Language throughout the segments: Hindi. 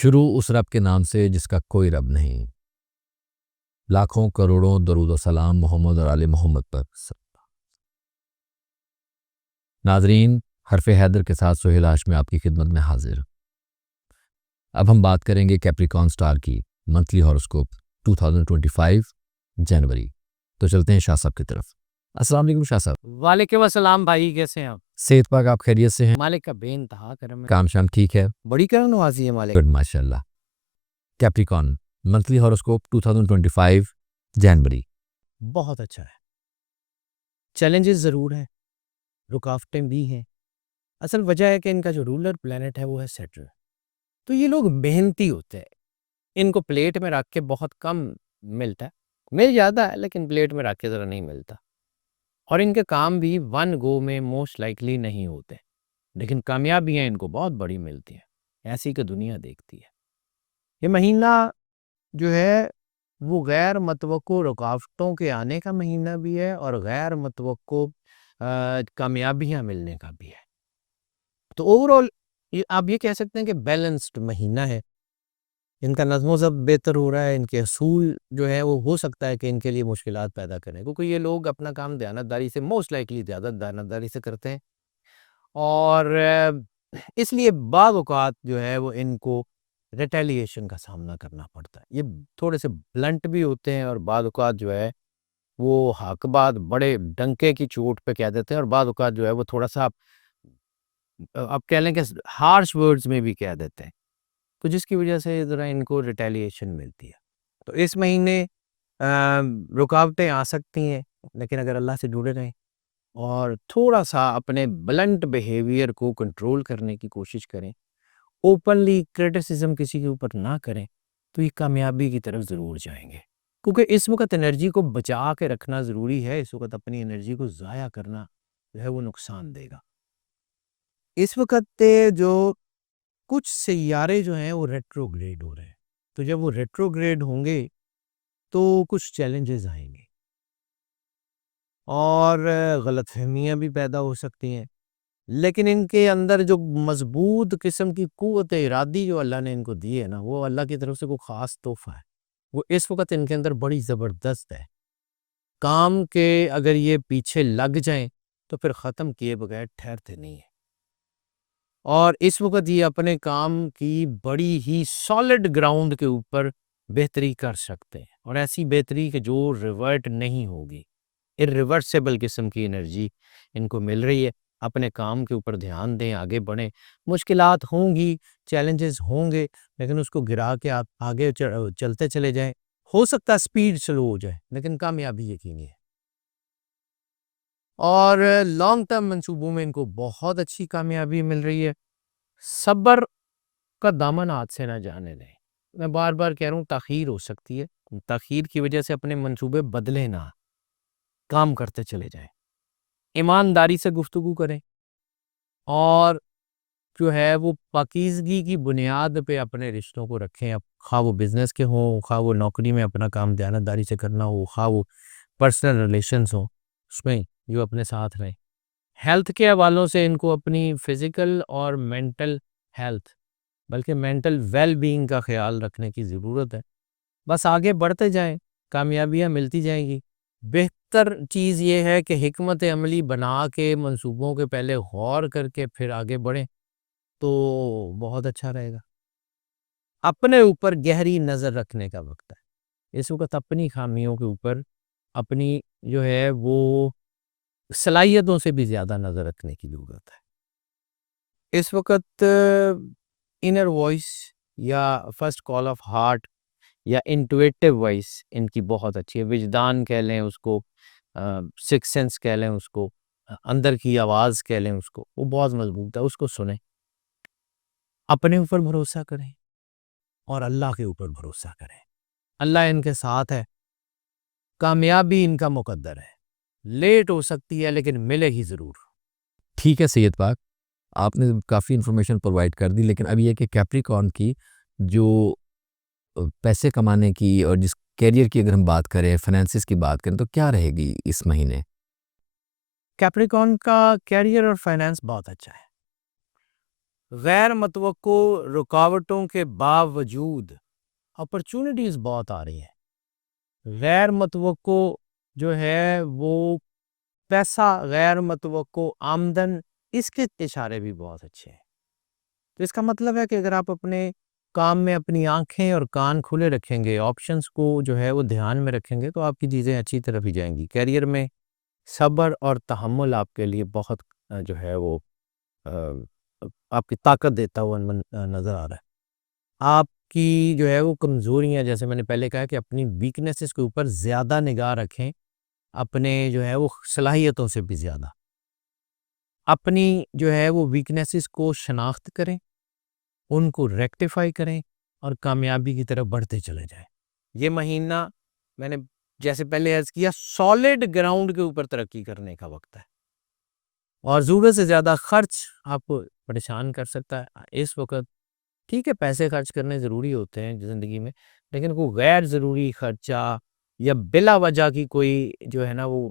शुरू उस रब के नाम से जिसका कोई रब नहीं। लाखों करोड़ों दरूद व सलाम मोहम्मद और आले मोहम्मद पर। नाजरीन, हरफ़े हैदर के साथ सोहेल हाशमी आपकी खिदमत में हाजिर। अब हम बात करेंगे कैप्रिकॉर्न स्टार की मंथली हॉरोस्कोप 2025 जनवरी। तो चलते हैं शाह साहब की तरफ। अस्सलाम वालेकुम शाह साहब। वालेकुम अस्सलाम भाई, कैसे हैं आप? सेहत पाक, आप खैरियत से हैं? मालिक का बेइंतहा करम है। काम शाम ठीक है? बड़ी करम नवाजी है मालिक। गुड माशाल्लाह। कैप्रिकॉर्न मंथली हॉरोस्कोप 2025 जनवरी। बहुत अच्छा है। चैलेंजेस ज़रूर हैं, रुकावटें भी हैं। असल वजह है कि इनका जो रूलर प्लेनेट है वो है सैटर्न। तो ये लोग मेहनती होते हैं। इनको प्लेट में रख के बहुत कम मिलता है। मिल जाता है लेकिन प्लेट में रख के ज़रा नहीं मिलता। और इनके काम भी वन गो में मोस्ट लाइकली नहीं होते, लेकिन कामयाबियाँ इनको बहुत बड़ी मिलती हैं। ऐसी कि दुनिया देखती है। ये महीना जो है वो गैर मुतवक्को रुकावटों के आने का महीना भी है और गैर मुतवक्को कामयाबियाँ मिलने का भी है। तो ओवरऑल आप ये कह सकते हैं कि बैलेंस्ड महीना है। इनका नज़्म-ओ-ज़ब्त बेहतर हो रहा है, इनके असूल जो है वो हो सकता है कि इनके लिए मुश्किलात पैदा करें, क्योंकि ये लोग अपना काम दयानतदारी से मोस्ट लाइकली ज़्यादा दयानतदारी से करते हैं। और इसलिए बाज़ औक़ात जो है वो इनको रिटेलिएशन का सामना करना पड़ता है। ये थोड़े से ब्लंट भी होते हैं और बाज़ औक़ात जो है वो हक़ बात बड़े डंके की चोट पे कह देते हैं और बाज़ औक़ात जो है वो थोड़ा-सा आप कह लें कि हार्श वर्ड्स में भी कह देते हैं। तो जिसकी वजह से ज़रा इनको रिटेलिएशन मिलती है। तो इस महीने रुकावटें आ सकती हैं, लेकिन अगर अल्लाह से जुड़े रहें और थोड़ा-सा अपने ब्लंट बिहेवियर को कंट्रोल करने की कोशिश करें, ओपनली क्रिटिसिज़्म किसी के ऊपर ना करें, तो ये कामयाबी की तरफ ज़रूर जाएँगे। क्योंकि इस वक़्त एनर्जी को बचा के रखना ज़रूरी है, इस वक़्त अपनी एनर्जी को ज़ाया करना जो है वो नुकसान देगा। इस वक़्त जो कुछ सैयारे जो हैं वो रेट्रोग्रेड हो रहे हैं, तो जब वो रेट्रोग्रेड होंगे, तो कुछ चैलेंजेज़ आएँगे और गलतफ़हमियाँ भी पैदा हो सकती हैं। लेकिन इनके अंदर जो मज़बूत किस्म की क़ुव्वत-ए इरादी जो अल्लाह ने इनको दी है ना, वो अल्लाह की तरफ से कोई ख़ास तोहफ़ा है। वो इस वक़्त इनके अंदर बड़ी ज़बरदस्त है। काम के अगर ये पीछे लग जाएँ, तो फिर ख़त्म किए बगैर ठहरते नहीं हैं। और इस वक़्त ये अपने काम की बड़ी ही सॉलिड ग्राउंड के ऊपर बेहतरी कर सकते हैं और ऐसी बेहतरी कि जो रिवर्ट नहीं होगी। इर्रिवर्सिबल किस्म की एनर्जी इनको मिल रही है। अपने काम के ऊपर ध्यान दें, आगे बढ़ें। मुश्किलात होंगी, चैलेंजेस होंगे, लेकिन उसको गिरा के आप आगे चलते चले जाएँ। हो सकता है स्पीड स्लो हो जाए, लेकिन कामयाबी यकीनी है। और लॉन्ग टर्म मंसूबों में इनको बहुत अच्छी कामयाबी मिल रही है। सब्र का दामन हाथ से ना जाने दें। मैं बार-बार कह रहा हूँ, ताख़ीर हो सकती है। ताख़ीर की वजह से अपने मंसूबे बदलें ना, काम करते चले जाएँ। ईमानदारी से गुफ्तगू करें और जो है वो पाकीज़गी की बुनियाद पे अपने रिश्तों को रखें। अब ख़्वाह वो बिज़नेस के हों, ख़्वाह वो नौकरी में अपना काम दयानतदारी से करना हो, ख़्वाह वो पर्सनल रिलेशंस हों, उसमें जो अपने साथ रहें। हेल्थ के हवालों से इनको अपनी फ़िज़िकल और मेंटल हेल्थ, बल्कि मेंटल वेल-बीइंग का ख़्याल रखने की ज़रूरत है। बस आगे बढ़ते जाएँ, कामयाबियाँ मिलती जाएँगी। बेहतर चीज़ ये है कि हिकमत अमली बना के मंसूबों के पहले गौर करके फिर आगे बढ़ें, तो बहुत अच्छा रहेगा। अपने ऊपर गहरी नज़र रखने का वक़्त है। इस वक़्त अपनी ख़ामियों के ऊपर अपनी जो है वो सलाहियतों से भी ज़्यादा नज़र रखने की ज़रूरत है। इस वक़्त इनर वॉइस या फर्स्ट कॉल ऑफ हार्ट या इंट्यूटिव वॉइस इनकी बहुत अच्छी है। विजदान कह लें उसको, सिक्स्थ सेंस कह लें उसको, अंदर की आवाज़ कह लें उसको, वो बहुत मज़बूत है, उसको सुनें। अपने ऊपर भरोसा करें और अल्लाह के ऊपर भरोसा करें। अल्लाह इनके साथ है, कामयाबी इनका मुक़द्दर है। लेट हो सकती है लेकिन मिलेगी ज़रूर। ठीक है सैयद पाक, आपने काफ़ी इन्फॉर्मेशन प्रोवाइड कर दी, लेकिन अब ये है कि कैप्रिकॉर्न की जो पैसे कमाने की और जिस करियर की अगर हम बात करें, फाइनेंसिस की बात करें, तो क्या रहेगी इस महीने? कैप्रिकॉर्न का कैरियर और फाइनेंस बहुत अच्छा है। गैर मतवक्को रुकावटों के बावजूद अपॉर्चुनिटीज़ बहुत आ रही हैं। गैर मतवक्को जो है वो पैसा, गैर मतवक्को आमदन, इसके इशारे भी बहुत अच्छे हैं। तो इसका मतलब है कि अगर आप अपने काम में अपनी आँखें और कान खुले रखेंगे, ऑप्शंस को जो है वो ध्यान में रखेंगे, तो आपकी चीज़ें अच्छी तरफ ही जाएँगी। करियर में सब्र और तहम्मुल आपके लिए बहुत जो है वो अ, आपकी ताकत देता हुआ नज़र आ रहा है। आपकी जो है वो कमज़ोरियाँ, जैसे मैंने पहले कहा कि अपनी वीकनेसेस के ऊपर ज़्यादा निगाह रखें, अपने जो है वो सलाहियतों से भी ज़्यादा। अपनी जो है वो वीकनेसेस को शनाख्त करें, उनको रेक्टिफ़ाई करें और कामयाबी की तरफ बढ़ते चले जाएँ। ये महीना मैंने जैसे पहले अर्ज़ किया, सॉलिड ग्राउंड के ऊपर तरक्की करने का वक़्त है। और ज़रूरत से ज़्यादा खर्च आपको परेशान कर सकता है। इस वक़्त ठीक है, पैसे खर्च करने ज़रूरी होते हैं ज़िंदगी में, लेकिन कोई गैर ज़रूरी खर्चा या बिला वजह की कोई जो है ना वो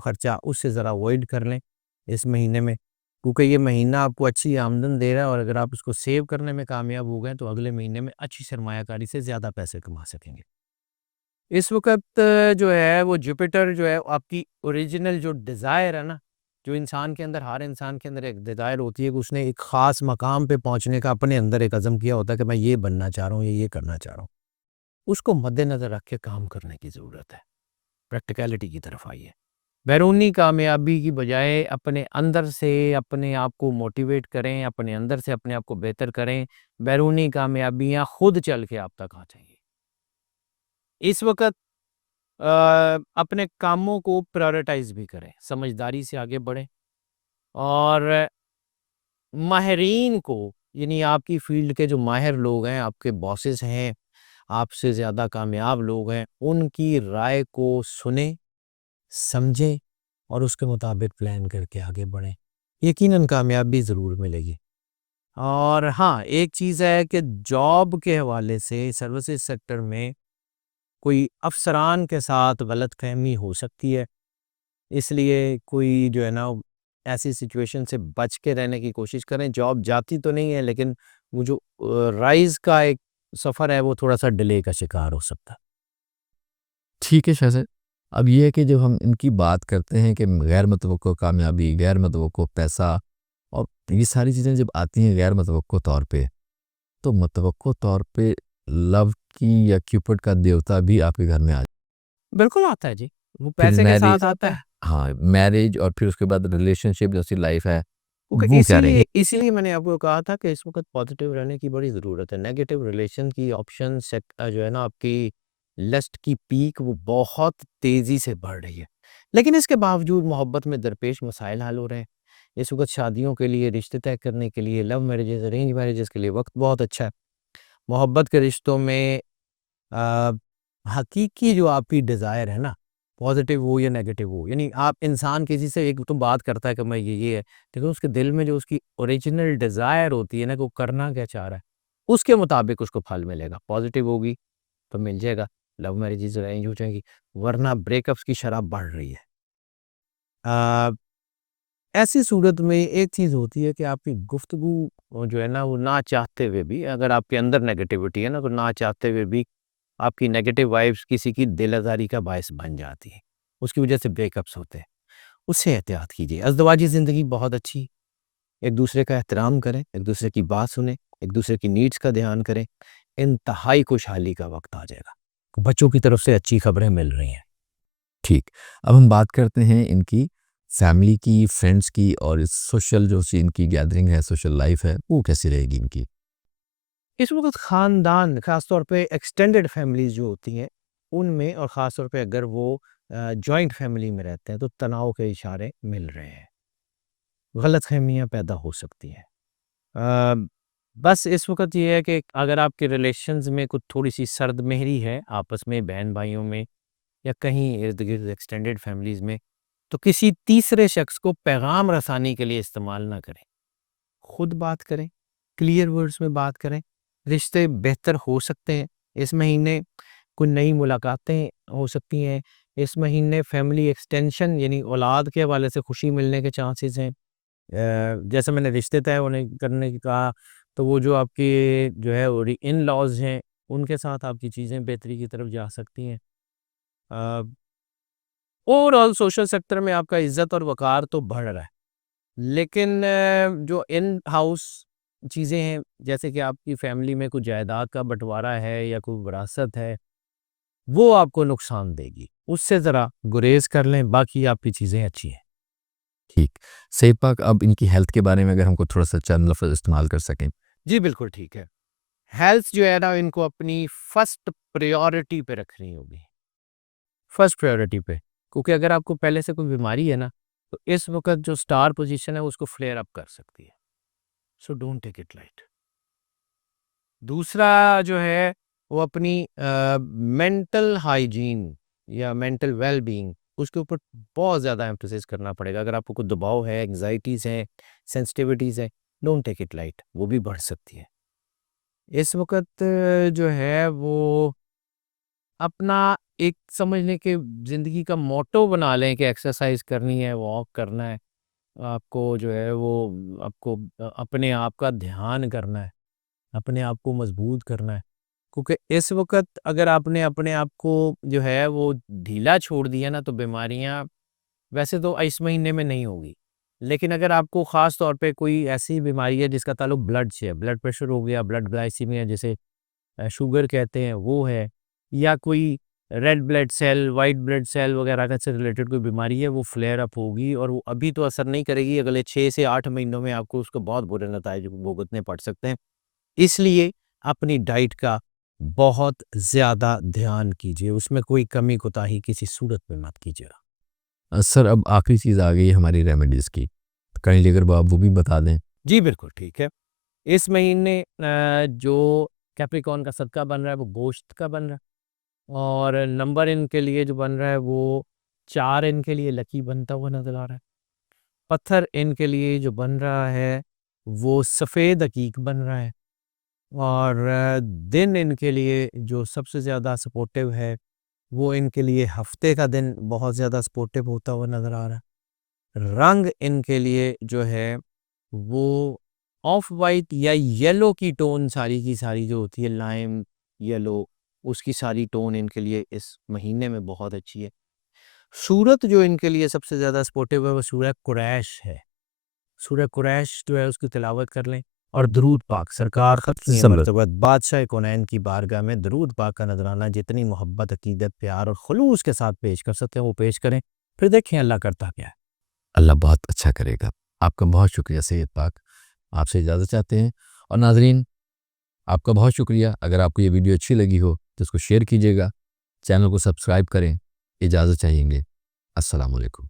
खर्चा, उससे ज़रा अवॉइड कर लें इस महीने में। क्योंकि ये महीना आपको अच्छी आमदन दे रहा है और अगर आप उसको सेव करने में कामयाब हो गए, तो अगले महीने में अच्छी सरमायाकारी से ज़्यादा पैसे कमा सकेंगे। इस वक़्त जो है वो जुपिटर जो है आपकी ओरिजिनल जो डिज़ायर है ना, जो इंसान के अंदर, हर इंसान के अंदर एक डिज़ायर होती है कि उसने एक ख़ास मकाम पे पहुँचने का अपने अंदर एक अज़म किया होता है कि मैं ये बनना चाह रहा हूँ या ये करना चाह रहा हूँ। उसको मद्देनज़र रख के काम करने की ज़रूरत है। प्रैक्टिकैलिटी की तरफ आइए। बैरूनी कामयाबी की बजाय अपने अंदर से अपने आप को मोटिवेट करें, अपने अंदर से अपने आप को बेहतर करें। बैरूनी कामयाबियाँ खुद चल के आप तक आ जाएँगी। इस वक़्त अपने कामों को प्रायोरिटाइज़ भी करें, समझदारी से आगे बढ़ें और माहिरीन को, यानी आपकी फ़ील्ड के जो माहिर लोग हैं, आपके बॉसेस हैं, आपसे ज़्यादा कामयाब लोग हैं, उनकी राय को सुनें, समझें और उसके मुताबिक प्लान करके आगे बढ़ें। यकीनन कामयाबी ज़रूर मिलेगी। और हाँ, एक चीज़ है कि जॉब के हवाले से सर्विसेज़ सेक्टर में कोई अफ़सरान के साथ गलतफ़हमी हो सकती है। इसलिए कोई जो है ना ऐसी सिचुएशन से बच के रहने की कोशिश करें। जॉब जाती तो नहीं है, लेकिन वो जो राइज़ का एक सफ़र है वो थोड़ा-सा डिले का शिकार हो सकता है। ठीक है शाह साहब। अब ये है कि जब हम इनकी बात करते हैं कि गैर मुतवक्को कामयाबी, गैर मुतवक्को पैसा और ये सारी चीज़ें जब आती हैं गैर मुतवक्को तौर पे, तो मुतवक्को तौर पे लव की या क्यूपिड का देवता भी आपके घर में आ बिल्कुल आता है जी, वो फिर पैसे के मैरिज साथ आता है। हाँ, मैरिज और फिर उसके बाद रिलेशनशिप जैसी लाइफ है, क्योंकि वो क्या रहेंगी? इसीलिए मैंने आपको कहा था कि इस वक़्त पॉज़िटिव रहने की बड़ी ज़रूरत है। नेगेटिव रिलेशन की ऑप्शन जो है ना आपकी लस्ट की पीक वो बहुत तेज़ी से बढ़ रही है। लेकिन इसके बावजूद मोहब्बत में दरपेश मसाइल हल हो रहे हैं। इस वक़्त शादियों के लिए, रिश्ते तय करने के लिए, लव मैरेजेज़, अरेंज मैरेजेज़ के लिए वक़्त बहुत अच्छा है। मोहब्बत के रिश्तों में अ, हकीकी जो आपकी डिज़ायर है ना, पॉज़िटिव हो या नेगेटिव हो, यानी आप इंसान किसी से एक तो बात करता है कि मैं ये है, लेकिन उसके दिल में जो उसकी ओरिजिनल डिज़ायर होती है ना कि वो करना क्या चाह रहा है, उसके मुताबिक उसको फल मिलेगा। पॉज़िटिव होगी तो मिल जाएगा, लव मैरिजेज़ अरेंज हो जाएँगी, वरना ब्रेकअप्स की शरह बढ़ रही है। अ, ऐसी सूरत में एक चीज़ होती है कि आपकी गुफ्तगू जो है ना वो ना चाहते हुए भी, अगर आपके अंदर नेगेटिविटी है ना, तो ना चाहते हुए भी आपकी नेगेटिव वाइब्स किसी की दिल आज़ारी का बायस बन जाती है। उसकी वजह से ब्रेकअप्स होते हैं। उससे एहतियात कीजिए। अज़दवाजी ज़िंदगी बहुत अच्छी, एक-दूसरे का एहतराम करें, एक-दूसरे की बात सुनें, एक-दूसरे की नीड्स का ध्यान करें। इंतहाई खुशहाली का वक़्त आ जाएगा। बच्चों की तरफ से अच्छी खबरें मिल रही हैं। ठीक। अब हम बात करते हैं इनकी फैमिली की, फ्रेंड्स की और सोशल जो सी इनकी गैदरिंग है, सोशल लाइफ है, वो कैसी रहेगी इनकी? इस वक़्त ख़ानदान, ख़ास तौर पे एक्सटेंडेड फैमिलीज़ जो होती हैं, उनमें और ख़ास तौर पे अगर वो जॉइंट फैमिली में रहते हैं, तो तनाव के इशारे मिल रहे हैं। गलतफ़हमियाँ पैदा हो सकती हैं। अ, बस इस वक़्त ये है कि अगर आपके रिलेशंस में कुछ थोड़ी-सी सर्द-मेहरी है आपस में, बहन-भाइयों में या कहीं इर्द-गिर्द एक्सटेंडेड फैमिलीज़ में, तो किसी तीसरे शख्स को पैगाम रसानी के लिए इस्तेमाल ना करें। खुद बात करें, क्लियर वर्ड्स में बात करें, रिश्ते बेहतर हो सकते हैं। इस महीने कोई नई मुलाकातें हो सकती हैं। इस महीने फैमिली एक्सटेंशन यानी औलाद के हवाले से खुशी मिलने के चांसेस हैं। जैसे मैंने रिश्ते तय होने करने की कहा, तो वो जो आपके जो है वो इन लॉज हैं, उनके साथ आपकी चीज़ें बेहतरी की तरफ जा सकती हैं। ओवरऑल सोशल सेक्टर में आपका इज्जत और वक़ार तो बढ़ रहा है, लेकिन जो इन हाउस चीज़ें हैं, जैसे कि आपकी फैमिली में कुछ जायदाद का बंटवारा है या कोई विरासत है, वो आपको नुकसान देगी। उससे ज़रा गुरेज़ कर लें, बाकी आपकी चीज़ें अच्छी हैं। ठीक। सैयद पाक, अब इनकी हेल्थ के बारे में अगर हमको थोड़ा-सा चंद लफ्ज़ इस्तेमाल कर सकें। जी, बिल्कुल ठीक है। हेल्थ जो है ना, इनको अपनी फर्स्ट प्रायोरिटी पे रखनी होगी, फर्स्ट प्रायोरिटी पे। क्योंकि अगर आपको पहले से कोई बीमारी है ना, तो इस वक़्त जो स्टार पोज़ीशन है, वो उसको फ्लेयर अप कर सकती है। So don't take it light. दूसरा जो है, वो अपनी मेंटल हाइजीन या मेंटल वेल-बीइंग, उसके ऊपर बहुत ज़्यादा एम्फसिस करना पड़ेगा। अगर आपको कोई दबाव है, एंग्ज़ायटीज़ हैं, सेंसिटिविटीज़ हैं, डोंट टेक इट लाइट, वो भी बढ़ सकती है। इस वक़्त जो है वो अपना एक समझ लें कि ज़िंदगी का मोट्टो बना लें कि एक्सरसाइज़ करनी है, वॉक करना है। आपको जो है वो आपको अपने आप का ध्यान करना है, अपने आप को मज़बूत करना है। क्योंकि इस वक़्त अगर आपने अपने आप को जो है वो ढीला छोड़ दिया ना, तो बीमारियाँ वैसे तो इस महीने में नहीं होगी। लेकिन अगर आपको ख़ास तौर पे कोई ऐसी बीमारी है जिसका ताल्लुक ब्लड से है, ब्लड प्रेशर हो गया, ब्लड ग्लाइसीमिया जिसे शुगर कहते हैं वो है, या कोई red blood cell, white blood cell वगैरह का से रिलेटेड कोई बीमारी है, वो फ्लेयर अप होगी और वो अभी तो असर नहीं करेगी, अगले 6 से 8 महीनों में आपको उसके बहुत बुरे नताइज भुगतने पड़ सकते हैं। इसलिए अपनी डाइट का बहुत ज़्यादा ध्यान कीजिए, उसमें कोई कमी कोताही किसी सूरत में मत कीजिएगा। सर, अब आखिरी चीज़ आ गई है हमारी रेमेडीज़ की। काइंडली अगर आप वो भी बता दें। जी, बिल्कुल ठीक है। इस महीने जो कैप्रिकॉर्न का सदका बन रहा है, वो गोश्त का बन रहा है। और नंबर इनके लिए जो बन रहा है वो 4 इनके लिए लकी बनता हुआ नज़र आ रहा है। पत्थर इनके लिए जो बन रहा है वो सफ़ेद अकीक बन रहा है। और दिन इनके लिए जो सबसे ज़्यादा सपोर्टिव है, वो इनके लिए हफ्ते का दिन बहुत ज़्यादा सपोर्टिव होता हुआ नज़र आ रहा है। रंग इनके लिए जो है वो ऑफ वाइट या येलो की टोन सारी की सारी जो होती है, लाइम येलो, उसकी सारी टोन इनके लिए इस महीने में बहुत अच्छी है। सूरत जो इनके लिए सबसे ज़्यादा सपोर्टिव है वो सूरह कुरैश है। सूरह कुरैश जो है उसकी तिलावत कर लें और दरूद पाक सरकार खत्मी मर्तबा बादशाह कौनैन की बारगाह में दरूद पाक का नजराना जितनी मोहब्बत, अकीदत, प्यार और खुलूस के साथ पेश कर सकते हैं वो पेश करें। फिर देखें अल्लाह करता क्या है। अल्लाह बहुत अच्छा करेगा। आपका बहुत शुक्रिया सैयद पाक। आपसे इजाज़त चाहते हैं। और नाज़रीन, आपका बहुत शुक्रिया। अगर आपको ये वीडियो अच्छी लगी हो तो इसको शेयर कीजिएगा, चैनल को सब्सक्राइब करें। इजाज़त चाहेंगे। अस्सलाम वालेकुम।